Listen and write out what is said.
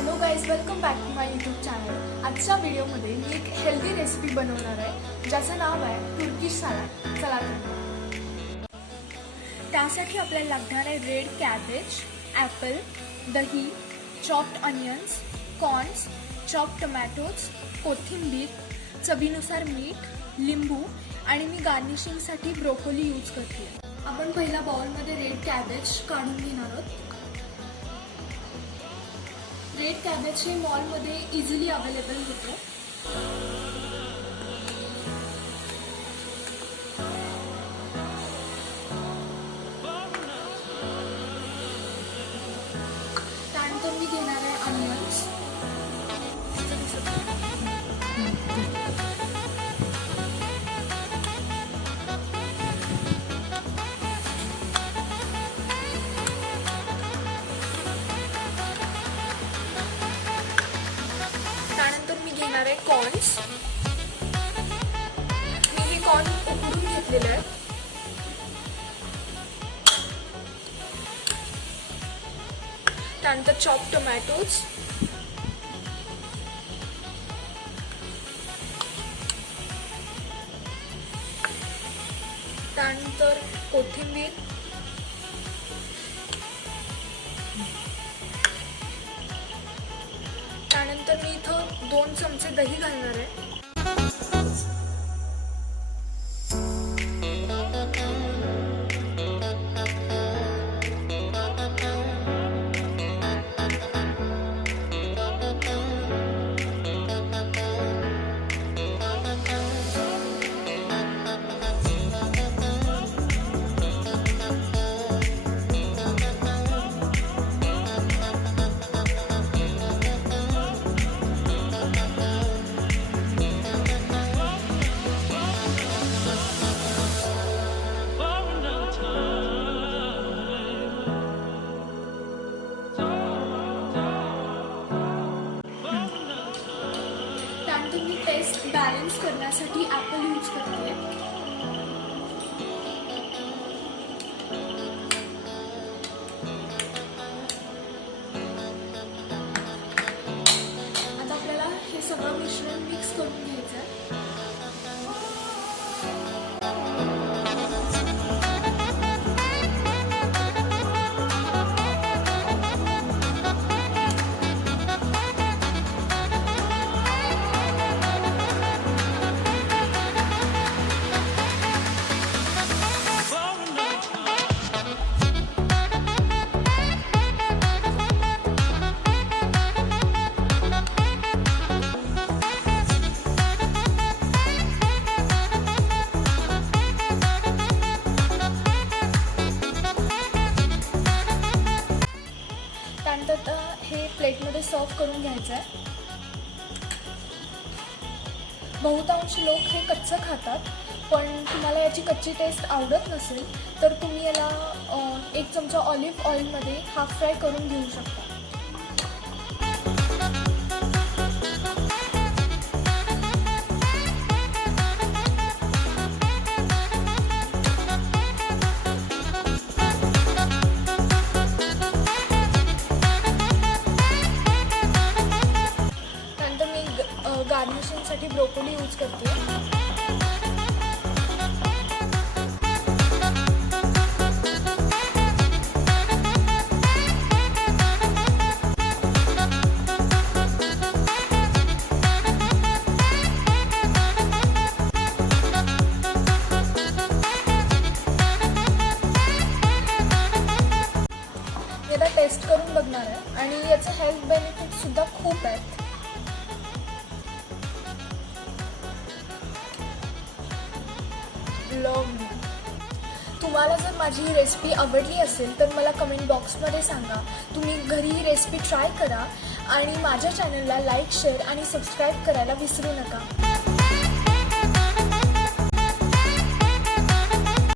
Hello guys, welcome back to my YouTube channel. आजच्या व्हिडिओमध्ये मी एक हेल्दी रेसिपी बनवणार आहे ज्याचं नाव आहे तुर्किश सॅलड. चला तर त्यासाठी आपल्याला लागणार आहे रेड कॅबेज, ॲपल, दही, chopped onions, corns, chopped tomatoes, कोथिंबीर, चवीनुसार मीठ, लिंबू आणि मी गार्निशिंगसाठी ब्रोकोली यूज करते. आपण पहिला बाउलमध्ये रेड कॅबेज काढून घेणार आहोत. रेड कॅबेज हे मॉलमध्ये इझिली अवेलेबल होतं. त्यानंतर मी घेणार आहे अनियन्स. त्यानंतर मी घेणार आहे कॉर्न्स. मी हे कॉर्न उकडून घेतलेले आहेत. त्यानंतर चॉप टोमॅटोज, त्यानंतर कोथिंबीर, त्यानंतर मी इथं 2 चमचे दही घालणार आहे. त्यानंतर मी टेस्ट बॅलन्स करण्यासाठी ॲपल यूज करते. आता आपल्याला हे सगळं मिश्रण मिक्स करून घ्यायचं आहे. त्यानंतर हे प्लेटमध्ये सर्व करून घ्यायचं आहे. बहुतांश लोक हे कच्चं खातात, पण तुम्हाला याची कच्ची टेस्ट आवडत नसेल तर तुम्ही याला 1 चमचा ऑलिव्ह ऑइलमध्ये हाफ फ्राय करून घेऊ शकता. गार्निशिंगसाठी ब्रोकोली यूज करते. याला टेस्ट करून बघणार आहे आणि याचे हेल्थ बेनिफिट सुद्धा खूप आहेत. तुम्हाला जर माझी ही रेसिपी आवडली असेल तर मला कमेंट बॉक्समध्ये सांगा. तुम्ही घरी ही रेसिपी ट्राय करा आणि माझ्या चॅनलला लाईक, शेअर आणि सबस्क्राईब करायला विसरू नका.